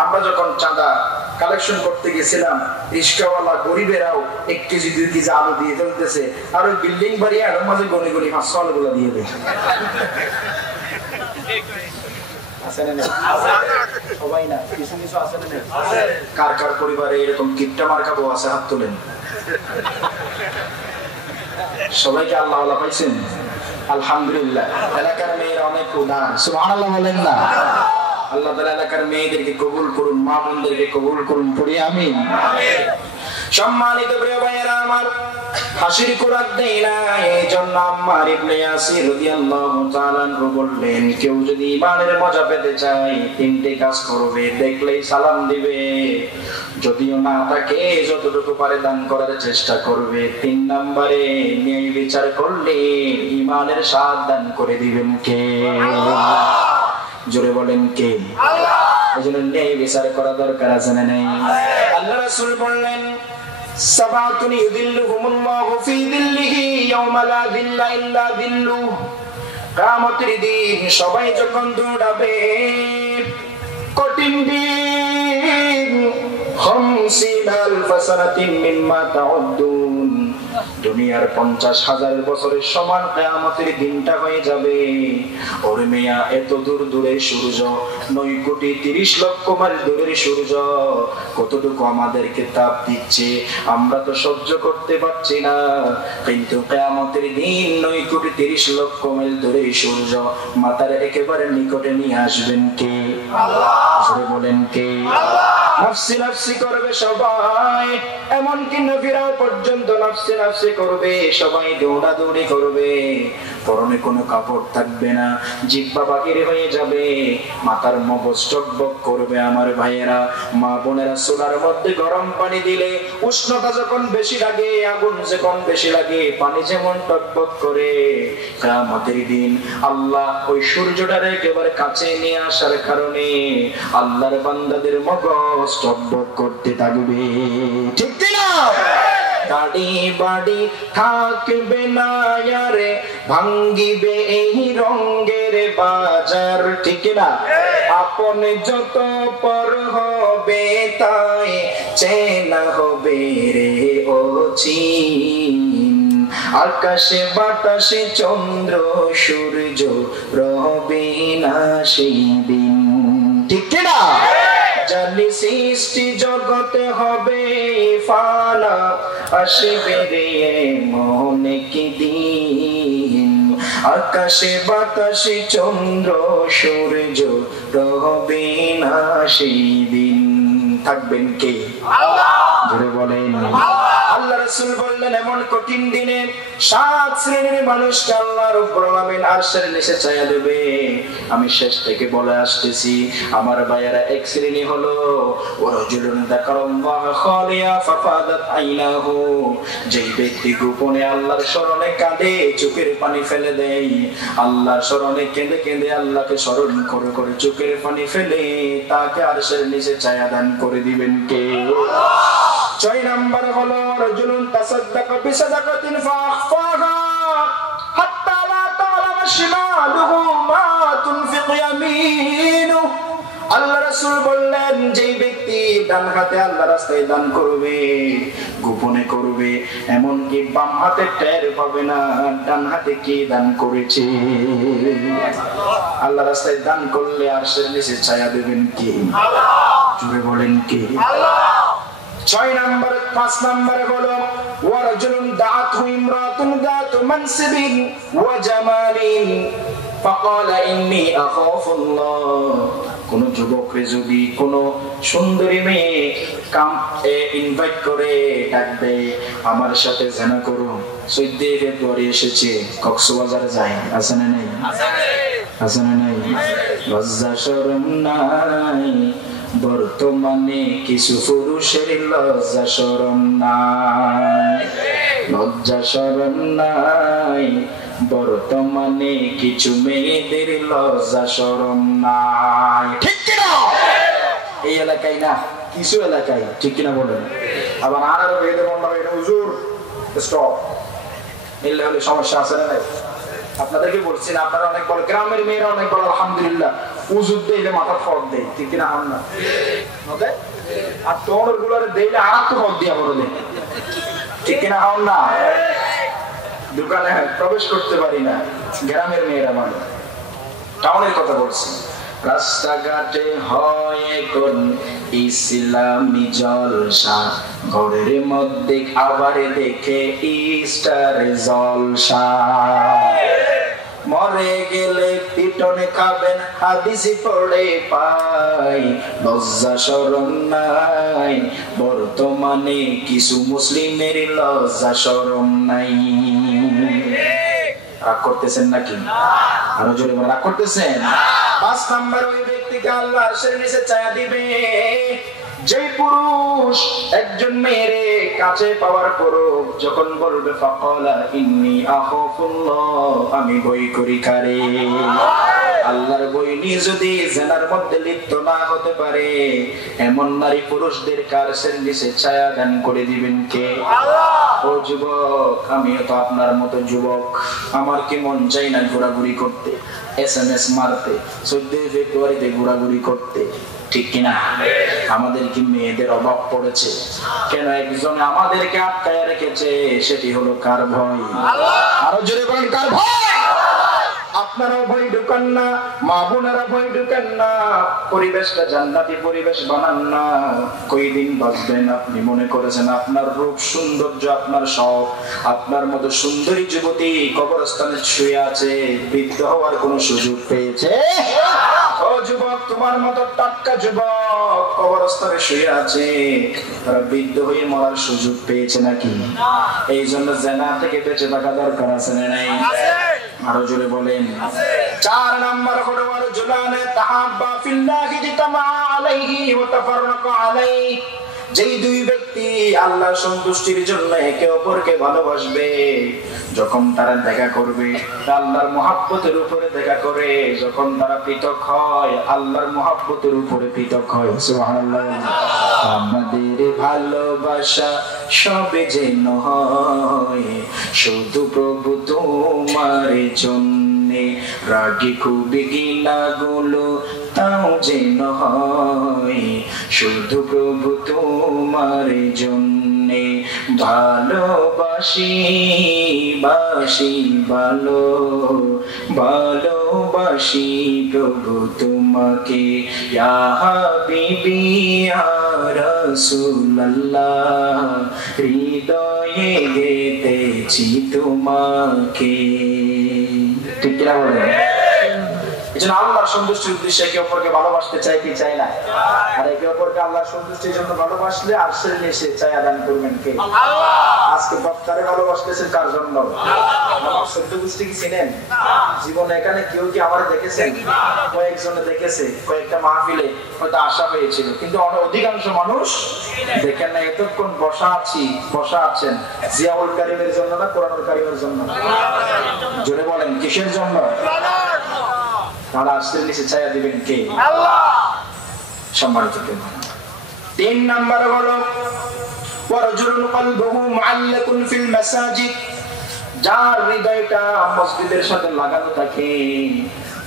আমরা যখন চাঁদা কালেকশন করতে গেছিলাম, রিস্কাওয়ালা গরিবেরাও 1 কেজি 2 কেজি আলু দিয়ে ফেলতেছে, আর ওই বিল্ডিং বাড়ি আরো মাঝে গনি গনি 500 আলুগুলো দিয়ে দেয়। আছে না? সবাই না, কিছু কিছু আছে না? কার কার পরিবারে এরকম কিপটা মার্কা বউ আছে? হাত তোলেন। সবাইকে আল্লাহ আল্লাহ পাইছেন? আলহামদুলিল্লাহ। এলাকার মেয়েরা অনেক উদার। সুবহানাল্লাহ বলেন না? আল্লাহ তাআলা এলাকার মেয়েদেরকে কবুল করুন, মা বোনদেরকে কবুল করুন, পড়ি আমিন। সম্মানিত প্রিয় ভাইয়েরা আমার, হাসির কুরাত দেই না, এইজন্য আম্মার ইবনে ইয়াসির রাদিয়াল্লাহু তাআলা আনহু বললেন, কেউ যদি ঈমানের মজা পেতে চায় 3টে কাজ করবে। দেখলেই সালাম দিবে, যদিও না তাকে যতটুকু পারে দান করার চেষ্টা করবে। 3 নম্বরে ন্যায় বিচার করলে ঈমানের স্বাদ দান করে দিবেন কে? জোরে বলেন কে? আল্লাহ। এজন্য ন্যায় বিচার করা দরকার আছে না নাই? আল্লাহ রাসূল বললেন, সাবাতুন ইউদিল্লুহুমুল্লাহু ফি দিল্লিহি ইয়াওমা লা দিল্লা ইল্লা দিল্লুহু। কিয়ামতের দিন সবাই যখন দৌড়াবে, কঠিন দিন, 50,000 সানাতিন মিম্মা তাউদ্দুন, দুনিয়ার 50,000 বছরের সমান কিয়ামতের দিনটা হয়ে যাবে। ওরে মিয়া, এত দূর দূরে সূর্য, 9 কোটি 30 লক্ষ মাইল দূরের সূর্য কতটুকু আমাদেরকে তাপ দিচ্ছে আমরা তো সহ্য করতে পারছি না, কিন্তু কিয়ামতের দিন 9 কোটি 30 লক্ষ মাইল দূরের সূর্য মাথার একেবারে নিকটে নিয়ে আসবেন কে? আল্লাহ। জোরে বলেন কে? আল্লাহ। নাফসি নাফসি করবে সবাই, এমনকি নবীরাও পর্যন্ত নাফসি নাফসি করবে, সবাই দৌড়াদৌড়ি করবে, পরনে কোনো কাপড় থাকবে না, জিহ্বা বাকির হয়ে যাবে, মাথার মগজ টকবক করবে। আমার ভাইয়েরা, মা বোনেরা, চুলার মধ্যে গরম পানি দিলে উষ্ণতা যখন বেশি লাগে, আগুন যখন বেশি লাগে, পানি যেমন টকবক করে, কিয়ামতের দিন আল্লাহ ওই সূর্যটারে একেবারে কাছে নিয়ে আসার কারণে আল্লাহর বান্দাদের মগজ টকবক করতে থাকবে। ঠিক না? দাড়ি বাড়ি থাকবে না রে, ভাঙ্গিবে এই রঙের বাজার। ঠিক না? আপন যত পর হবে তাই চেনা হবে রে ও চিন, আকাশে বাতাসে চন্দ্র সূর্য রবে না সেই দিন। ঠিক না? জানি সৃষ্টি জগতে হবে ফানা, আসবে রে মনে কি দিন, আকাশে বাতাসে চন্দ্র সূর্য রবে না সেই দিন। থাকবেন কে? আল্লাহ। জোরে বলেন। আল্লাহ রাসূল বললেন এমন কঠিন দিনে 7 শ্রেণীর মানুষকে আল্লাহ রাব্বুল আলামিন আরশের নিচে চাইয়া দেবে। আমি শেষ থেকে বলে আসতেছি আমার ভাইয়েরা, এক শ্রেণী হলো ওয়ারাজুলুন যাকারাল্লাহ খালিয়া ফাফাদাত আইনাহু, যেই ব্যক্তি গোপনে আল্লাহর স্মরণে কাঁদে, চোখের পানি ফেলে দেয়, আল্লাহর স্মরণে কেঁদে কেঁদে আল্লাহকে স্মরণ করে করে চোখের পানি ফেলে, তাকে আরশের নিচে ছায়া দান করে দিবেন কে? 6 নাম্বার হলো রাজুলুন তাসাদদাকা বিসাদাকাতিন ফাআখফাহা হাত্তা লা তা'লামা শিমালুহু মা তুনফিকু ইয়ামিনু। আল্লাহ রাসূল বললেন যেই ব্যক্তি ডান হাতে আল্লাহর রাস্তায় দান করবে, গোপনে করবে, এমন কি বাম হাতে টের পাবে না ডান হাতে কি দান করেছে। আল্লাহর রাস্তায় দান করলে আরশের নিচে ছায়া দেবেন কে? আল্লাহ। জোরে বলেন কে? আল্লাহ। 5 নম্বরে হলো ওয়ারাজুলুন দাআতহু ইমরাতুন যাতু মানসিবিন ওয়া জামালিন ফাকালা ইন্নী আখাফুল্লাহ। কোন যুবকরে যদি কোন সুন্দরী মেয়ে ইনভাইট করে ডাকবে আমার সাথে জিনা করো, 14 ফেব্রুয়ারি এসেছে, কক্সবাজার যাই, আছে না নাই? আছে না নাই? লজ্জা শরম নাই বর্তমানে কিছু পুরুষের লজ্জা শরম নাই, লজ্জা শরম নাই বর্তমানে কিছু মেয়েদের লজ্জা শরম নাই। ঠিক কিনা? এই এলাকায় না, কিছু এলাকায়, ঠিক কিনা বলেন? আবার আরো মেয়েদের মনে হয় হুজুর স্টপ মিললে হলে সমস্যা আছে না নাই? আপনাদেরকে বলছি না, আপনারা অনেক বড় গ্রামের মেয়েরা অনেক বড় আলহামদুলিল্লাহ উজুর দিলে মাথার ফট দেয়, ঠিক কিনা? হন না আর তোর গুলার দিলে আর একটু ফট দিয়া বড় দেয়, ঠিক কিনা? হন না? দোকানে প্রবেশ করতে পারি না গ্রামের মেয়েরা, মানে টাউনের কথা বলছি। রাস্তাঘাটে হয় কোন ইসলামী জলসা, ঘরের মধ্যে আবার দেখে স্টার জলসা। মরে গেলে পিটনে খাবেন হাদিসি পড়ে পাই, লজ্জা শরম নাই বর্তমানে কিছু মুসলিমের লজ্জা শরম নাই। রাগ করতেছেন নাকি? আরো জোরে বলে রাগ করতেছেন? 5 নাম্বার ওই ব্যক্তিকে আল্লাহ আরশের নিচে ছায়া দিবে যে পুরুষ একজন মেয়েরে কাছে পাওয়ার পরও যখন বলবে ফাকালা ইন্নী আখাফুল্লাহ, আমি ভয় করি কারে। আল্লাহর ভয় নিয়ে যদি জিনার মধ্যে লিপ্ত না হতে পারে এমন নারী পুরুষদের আরশের নিচে ছায়া দান করে দিবেন কে? আল্লাহ। ও যুবক, আমিও তো আপনার মতো যুবক, আমার কি মন চাই না ঘোরাঘুরি করতে, SMS মারতে, 14 ফেব্রুয়ারিতে ঘোরাঘুরি করতে, ঠিক কিনা? আমাদের কি মেয়েদের অভাব পড়েছে? কেন একজনে আমাদেরকে আটকায় রেখেছে, সেটি হলো কার ভয়? আরো জোরে বলেন কার ভয়? আপনারাও ভয় ঢুকান না, মা বোনেরা ভয় ঢুকান না, পরিবেশটা জান্নাতি পরিবেশ বানান না। কয়দিন বাঁচবেন আপনি মনে করেছেন আপনার রূপ সৌন্দর্য আপনার সব, আপনার মতো সুন্দরী যুবতী কবরস্থানে শুয়ে আছে, বৃদ্ধ হওয়ার কোন সুযোগ পেয়েছে? ও যুবক, তোমার মতো টাটকা যুবক কবরস্থানে শুয়ে আছে, তারা বৃদ্ধ হয়ে মরার সুযোগ পেয়েছে নাকি? এই জন্য জিনা থেকে বেঁচে থাকা দরকার আছে না নাই? আরো জোরে বলেন। 4 নাম্বার হলো রাজুলানে তাহাব্বা ফিল্লাহি জিতামা আলাইহি ওয়া তাফাররাকা আলাইহি, যেই দুই ব্যক্তি আল্লাহর সন্তুষ্টির জন্য একে অপরকে ভালোবাসবে, যখন তারা দেখা করবে আল্লাহর মহব্বতের উপরে দেখা করে, যখন তারা পৃথক হয় আল্লাহর মহব্বতের উপরে পৃথক হয়। সুবহানাল্লাহ। আমাদের ভালোবাসা সবে যেন হয় শুধু প্রভু তোমার জন্যে, রাগি খুবই গিলা গুলো তাও যেন হয় শুধু প্রভু তোমার জন্যে। ভালোবাসি বাসি ভালো ভালোবাসি প্রভু তোমাকে, ইয়া হাবিবি ইয়া রাসূলুল্লাহ, হৃদয়ে গেতেছি তোমাকে। ঠিক কিনা বলেন? এজন্য আল্লাহর সন্তুষ্টির উদ্দেশ্যে একে অপরকে ভালোবাসতে চাই কি চাই না? আর একে অপরকে আল্লাহর সন্তুষ্টির জন্য ভালোবাসলে আরশের নিচে ছায়া দান করবেন কে? আল্লাহ। আজকে বক্তারে ভালোবাসতেছেন কার জন্য? আমার সত্য গোষ্ঠী কি চিনেন? জীবনে এখানে কেউ কি আমার দেখেছেন? কয়েকজনে দেখেছে, কয়েকটা মাহফিলে হয়তো আশা হয়েছিল, কিন্তু অধিকাংশ মানুষ দেখেন না। এতক্ষণ বসা আছেন জিয়াউল কারিমের জন্য না কোরআনুল কারিমের জন্য? জোরে বলেন কিসের জন্য? তারা আরশের নিচে ছায়া দিবেন কে? আল্লাহ। সম্মানিত কেন? 3 নাম্বার হলো ওয়ারজুলুন কলবুহু মুআল্লাকুন ফিল মাসাজিদ, যার হৃদয়টা মসজিদের সাথে লাগানো থাকে,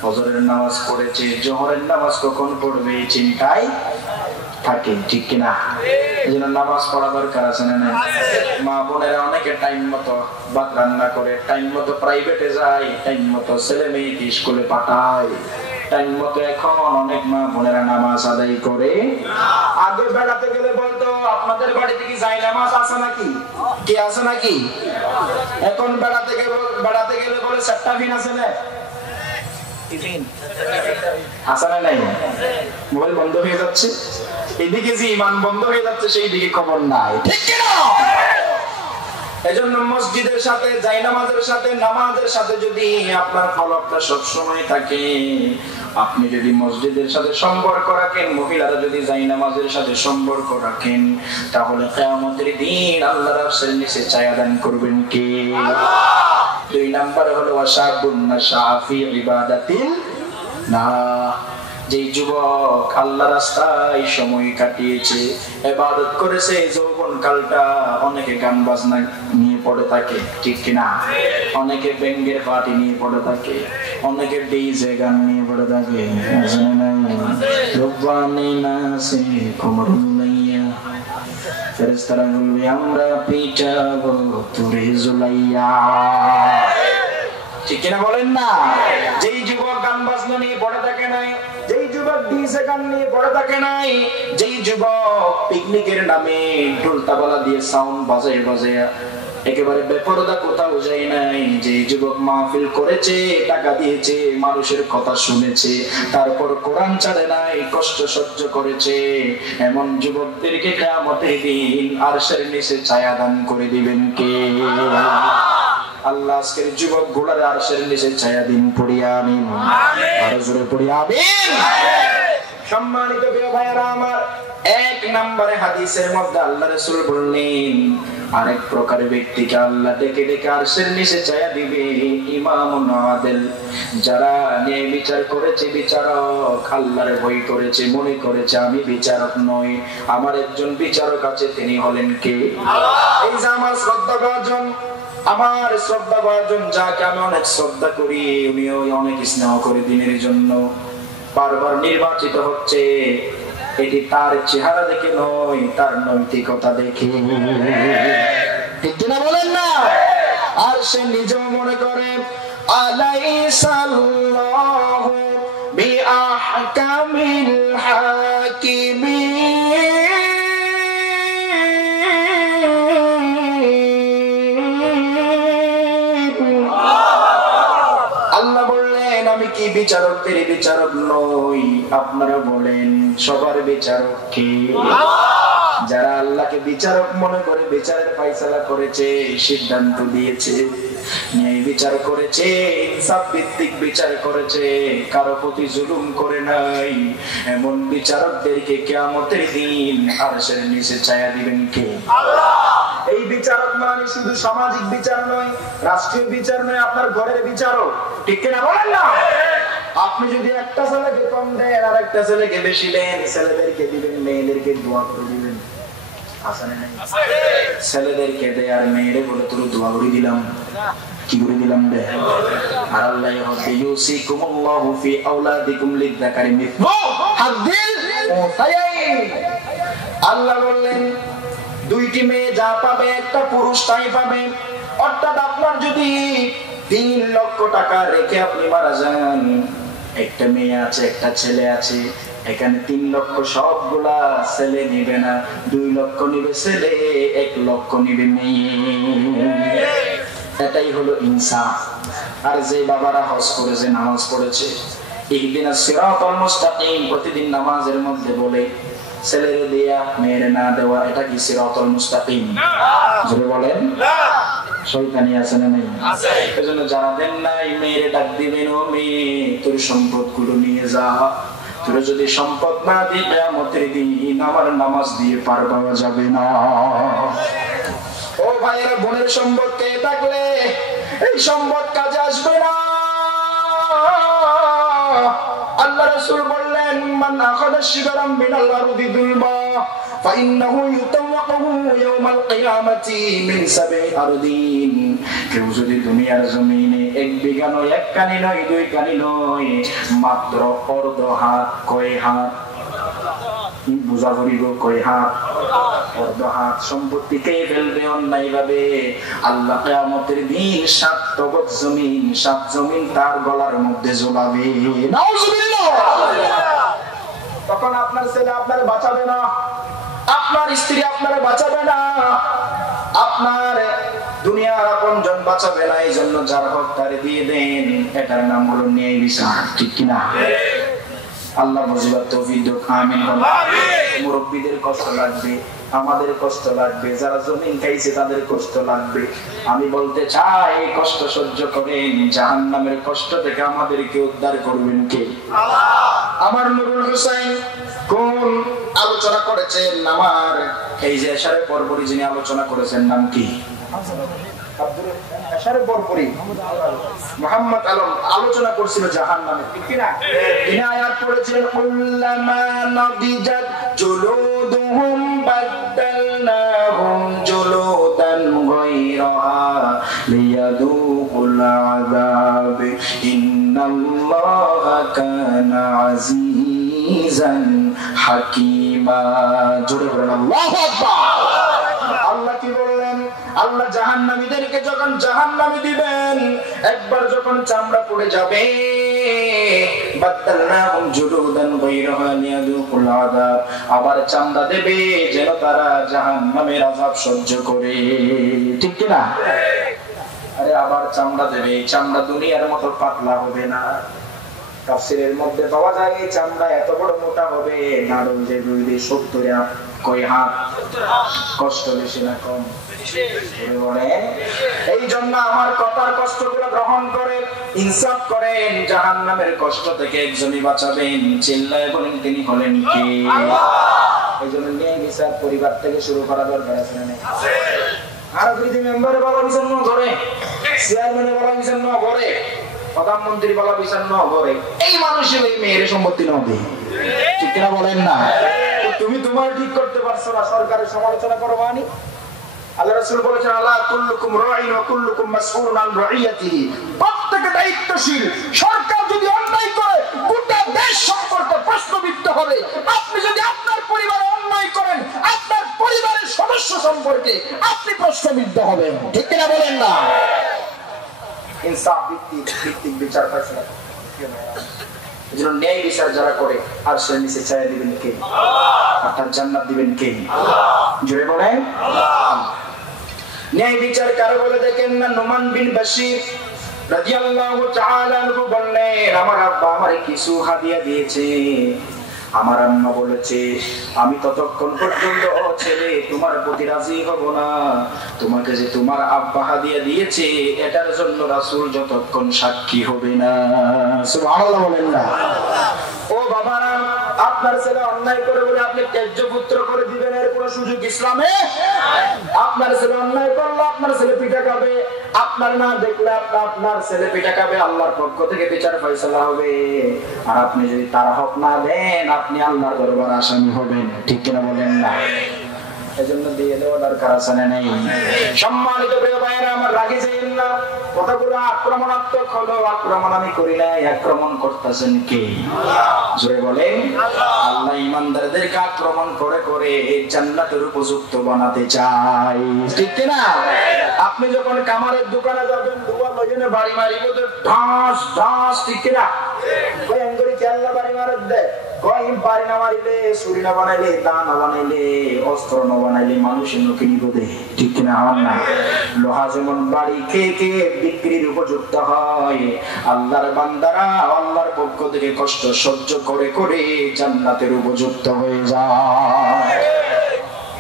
ফজরের নামাজ পড়েছে, জোহরের নামাজ কখন পড়বে চিন্তায় থাকে, ঠিক কিনা? এজন্য নামাজ পড়া দরকার আছে না? মা বোনেরা অনেকে টাইম মতো ভাত রান্না করে, টাইম মতো প্রাইভেটে যায়, টাইম মতো ছেলে মেয়েকে স্কুলে পাঠায়, টাইম মতো এখন অনেক মা বোনেরা নামাজ আদায় করে। আগে বেড়াতে গেলে বলতো আপনাদের বাড়িতে কি যায় নামাজ আছে নাকি? কি আছে নাকি? এখন বেড়াতে গেলে বলে সেট্টাফিন আছে না? মোবাইল বন্ধ হয়ে যাচ্ছে, এদিকে যে ইমান বন্ধ হয়ে যাচ্ছে সেই দিকে খবর নাই, ঠিক কিনা? এজন্য মসজিদের সাথে জায়নামাজের সাথে নামাজের সাথে যদি আপনার ফলকটা সবসময় থাকে, আপনি যদি মসজিদের সাথে সম্পর্ক রাখেন, মহিলারা যদি জায়নামাজের সাথে সম্পর্ক রাখেন, তাহলে কিয়ামতের দিন আল্লাহর আরশের নিচে ছায়া দান করবেন কে? আল্লাহ। 2 নাম্বার হলো ওয়াশাবুন নাশাফি ইবাদাতিল না, যে যুবক আল্লাহর রাস্তায় সময় কাটিয়েছে, ইবাদত করেছে, যৌবন কালটা অনেকে গান বাজনা নিয়ে পড়ে থাকে, ঠিক কিনা? অনেকে বেঙ্গের পার্টি নিয়ে পড়ে থাকে, অনেকে ডিজে গান নিয়ে পড়ে থাকে, রব্বানি নাসে কুমরুলাইয়া, ফেরেশতারা বলবে আমরা পিটাবো তোরে জুলাইয়া, ঠিক কিনা বলেন না? যেই যুবক গান বাজনা নিয়ে পড়ে থাকে নাই, যেই যুবক ডিজে গান নিয়ে পড়ে থাকে নাই, যেই যুবক পিকনিকের নামে ঢোল তাবলা দিয়ে সাউন্ড বাজায় একেবারে বেপরদা কোথাও যায় নাই, যে যুবক মাহফিল করেছে, টাকা দিয়েছে, মানুষের কথা শুনেছে, তারপর কোরআন ছাড়ে নাই, কষ্ট সহ্য করেছে, এমন যুবকদেরকে কিয়ামতের দিন আরশের নিচে ছায়া দান করে দিবেন কে? আল্লাহ আজকের যুবক গুলার আরশের নিচে ছায়া দিন, পড়ি আমিন। আরো জোরে পড়ি আমিন। সম্মানিত প্রিয় ভাইরা আমার, 1 নম্বরে হাদিসের মধ্যে আল্লাহ রাসূল বললেন আরেক প্রকারের ব্যক্তিকে আল্লাহ ডেকে ডেকে আরশের নিচে ছায়া দিবে, ইমামুন আদিল, যারা ন্যায় বিচার করেছে, বিচারক, আল্লাহর ভয় করেছে, মনে করেছে আমি বিচারক নই, আমার একজন বিচারক আছে, তিনি হলেন কে? আল্লাহ। এই যে আমার শ্রদ্ধাভাজন, যাকে আমি অনেক শ্রদ্ধা করি, উনিও অনেক স্নেহ করে দিনের জন্য বারবার নির্বাচিত হচ্ছে, এটি তার চেহারা দেখে নয়, তার নৈতিকতা দেখে, ঠিক না বলেন না? আর সে নিজেও মনে করে আলাইসাল্লাহু বিআহকামিল হাকিমিন, আল্লাহ বললেন আমি কি বিচারকদের বিচারক নই? আপনারা বলেন সবার বিচারক কে? যারা আল্লাহকে বিচারক মনে করে বিচারের ফয়সালা করেছে, সিদ্ধান্ত দিয়েছে, ন্যায় বিচার করেছে, ইনসাফ ভিত্তিক বিচার করেছে, কারো প্রতি জুলুম করে নাই, এমন বিচারকদেরকে কিয়ামতের দিন আরশের নিচে ছায়া দিবেন কে? আল্লাহ। এই বিচারক মানে শুধু সামাজিক বিচার নয়, রাষ্ট্রীয় বিচার নয়, আপনার ঘরের বিচারক, ঠিক কিনা বলেন না? আপনি যদি একটা ছেলেকে কম দেন আর একটা ছেলেকে বেশি দেন, ছেলেদেরকে দিবেন, মেয়েদেরকে দোয়া করে দিবেন, আসলে নাই? ছেলেদেরকে দে আর মেয়েরে বলে তোর দোয়া করে দিলাম, কি করে দিলাম রে? আর আল্লাহ ইউসিকুমুল্লাহু ফি আওলাদিকুম লিযাকারি মিসলু হাযিল উনসায়াইন, আল্লাহ বললেন 2টি মেয়ে যা পাবে একটা পুরুষ তাই পাবে। অর্থাৎ আপনার যদি 3 লক্ষ টাকা রেখে আপনি মারা যান, একটা মেয়ে আছে একটা ছেলে আছে, এখানে 3 লক্ষ সবগুলা ছেলে নিবে না, 2 লক্ষ নিবে ছেলে, 1 লক্ষ নিবে মেয়ে, এটাই হলো ইনসাফ। আর যে বাবারা হজ করেছে, নামাজ পড়েছে, ইহদিনাস সিরাতাল মুস্তাকিম প্রতিদিন নামাজের মধ্যে বলে, ছেলেরে দেয়া মেয়েরে না দেওয়া, এটা কি সিরাতাল মুস্তাকিম? জোরে বলেন। শয়তানি আছে না নাই? আছে। এজন্য যারা দেন নাই মেয়েরে ডাক দিবেন, ও মেয়ে তোর সম্পদগুলো নিয়ে যা। তোর যদি সম্পদ না দিয়ে কিয়ামতের দিন আমার নামাজ দিয়ে পার পাওয়া যাবে না। ও ভাইয়েরা, বোনের সম্পদ কে থাকলে এই সম্পদ কাজে আসবে না। আল্লাহ রাসূল বললেন, মান আখাযা শিবরাম মিনাল আরদি দুলবা ফাইন্নাহু ইউতাওয়াকহু ইয়াওমাল কিয়ামাতি মিন সাবঈ আরদিন। কেউ যদি দুনিয়ার জমিনে এক বিঘা নয়, এক কানি নয়, দুই কানি নয়, মাত্র অর্ধ হাত, কয় হাত বুঝা করিব, কয় হাত, অর্ধ হাত সম্পত্তি কে ফেলবে অন্যায় ভাবে, আল্লাহ কিয়ামতের দিন 7 তবক জমিন, 7 জমিন তার গলার মধ্যে ঝোলাবে। নাউজুবিল্লাহ। তখন আপনার ছেলে আপনার বাঁচাবে না, আপনার স্ত্রী আপনার বাঁচাবে না, আপনার দুনিয়ার আপনজন বাঁচাবে না। এই জন্য যার হক তারে দিয়ে দেন, এটার নাম হলো ন্যায় বিচার, ঠিক কিনা? আল্লাহ বুঝিবার তৌফিক দাও, আমিন। মুরব্বিদের কষ্ট লাগবে, আমাদের কষ্ট লাগবে, যারা জমিন খাইছে তাদের কষ্ট লাগবে। আমি বলতে চাই, কষ্ট সহ্য করেন, জাহান্নামের কষ্ট থেকে আমাদেরকে উদ্ধার করবেন কে? আল্লাহ। আমার নুরুল হোসেন কোন আলোচনা করেছেন? আমার এই যে এশারের পরপরই যিনি আলোচনা করেছেন, নাম কি? মুহাম্মদ আলম আলোচনা করছিল জাহান্নামে, ঠিক কি না? তিনি আয়াত পড়েছিলেন, কুল্লামা নাদিজাত জুলুদুহুম বাদদালনাহুম জুলুদান গায়রাহা লিয়াদুকুল আযাব ইন্নাল্লাহা কানা আজিজান হাকীমা। জোরে বলেন আল্লাহু আকবার। আল্লাহ কি বললেন? আল্লাহ জাহান্নামীদেরকে যখন জাহান্নামে দিবেন, একবার যখন চামড়া পড়ে যাবে, বাদদালনাহুম জুলুদান গায়রাহা লিয়াদুকুল আযাব, আবার চামড়া দেবে যেন তারা জাহান্নামের আযাব সহ্য করে, ঠিক কি না? আরে আবার চামড়া দেবে, চামড়া দুনিয়ার মতো পাতলা হবে না। তাফসীরের মধ্যে পাওয়া যায় এই চামড়া এত বড় মোটা হবে, নাড়ল যে 70 কয় হাত। কষ্ট বেশি না কম? এই জন্য আমার কথার কষ্টগুলো গ্রহণ করে ইনসাফ করেন, জাহান্নামের কষ্ট থেকে একজনই বাঁচাবেন। চিল্লায় বলেন, তিনি হলেন কে? এই জন্য ন্যায় বিচার পরিবার থেকে শুরু করা দরকার আছে না? আর যদি মেম্বারে বলা বিচার ন করে, চেয়ারম্যানে বলা বিচার ন করে, প্রধানমন্ত্রী বলা বিচার ন করে, এই মানুষের এই মেয়ের সম্পত্তি নবে, ঠিক কিনা বলেন না? তুমি তোমার ঠিক করতে পারছো না, সরকারের সমালোচনা করো মানি? আল্লাহ রাসূল বলেছেন, আলা কুল্লুকুম রাঈন ওয়া কুল্লুকুম মাসউলুন আন রাঈয়াতিহি। প্রত্যেকে দায়িত্বশীল। সরকার যদি অন্যায় করে গোটা দেশ সম্পর্কে প্রশ্নবিদ্ধ হবে। আপনি যদি আপনার পরিবারে অন্যায় করেন, আপনার পরিবারের সদস্য সম্পর্কে আপনি প্রশ্নবিদ্ধ হবেন, ঠিক কিনা বলেন না? ইনসাফ ভিত্তিক বিচার ফয়সালা এজন্য ন্যায় বিচার যারা করে আর সে নিচে ছায়া দিবেন কে? আপনার জান্নাত দিবেন কে? জোরে বলেন আল্লাহ। ন্যায় বিচার কারো বলে দেখেন না, নোমান বিন বাশির রাদিয়াল্লাহু তাআলা আনহু বললেন, আমার আব্বা আমারে কিছু হাদিয়া দিয়েছে। আমার আম্মা বলেছে, আমি ততক্ষণ পর্যন্ত ছেলে তোমার প্রতি রাজি হব না, তোমাকে যে তোমার আব্বা হাদিয়া দিয়েছে এটার জন্য রাসূল যতক্ষণ সাক্ষী হবে না। সুবহানাল্লাহ বলেন না? ও বাবারা, আপনার ছেলে অন্যায় করে বলে আপনি ত্যায্য পুত্র করে দিবেন এর কোনো সুযোগ ইসলামে? আপনার ছেলে অন্যায় করলে আপনার ছেলে পিঠা খাবে, আপনার না দেখলে আপনার ছেলে পিঠা খাবে, আল্লাহর পক্ষ থেকে বিচার ফয়সালা হবে। আর আপনি যদি তার হক না দেন আপনি আল্লাহর দরবারে আসামি হবেন, ঠিক কিনা বলেন না? এজন্য দিয়ে দেওয়া দরকার আছে না নেই? সম্মানিত প্রিয় ভাইরা আমার, রাগি যাইয়েন না, কথাগুলো আক্রমণাত্মক হলো। আক্রমণ আমি করি নাই, আক্রমণ করতেছেন কে? জোরে বলেন আল্লাহ। ইমানদারদেরকে আক্রমণ করে করে জান্নাতের উপযুক্ত বানাতে চাই, ঠিক কিনা? আপনি যখন কামারের দোকানে যাবেন, দুয়া লইনে বাড়ি মারিব তো ঢাস ঢাস, ঠিক কিনা? ওই আঙ্গুরি চাল্লা বাড়ি মারত দেয়, কয় বাড়ি না মারিলে, ছুরি না বানাইলে, দা না বানাইলে, অস্ত্র না বানাইলে মানুষের মুখে নিবোধে, ঠিক কিনা আমার না? লোহা যেমন বাড়ি খেয়ে খেয়ে বিক্রির উপযুক্ত হয়, আল্লাহর বান্দারা আল্লাহর পক্ষ থেকে কষ্ট সহ্য করে করে জান্নাতের উপযুক্ত হয়ে যায়।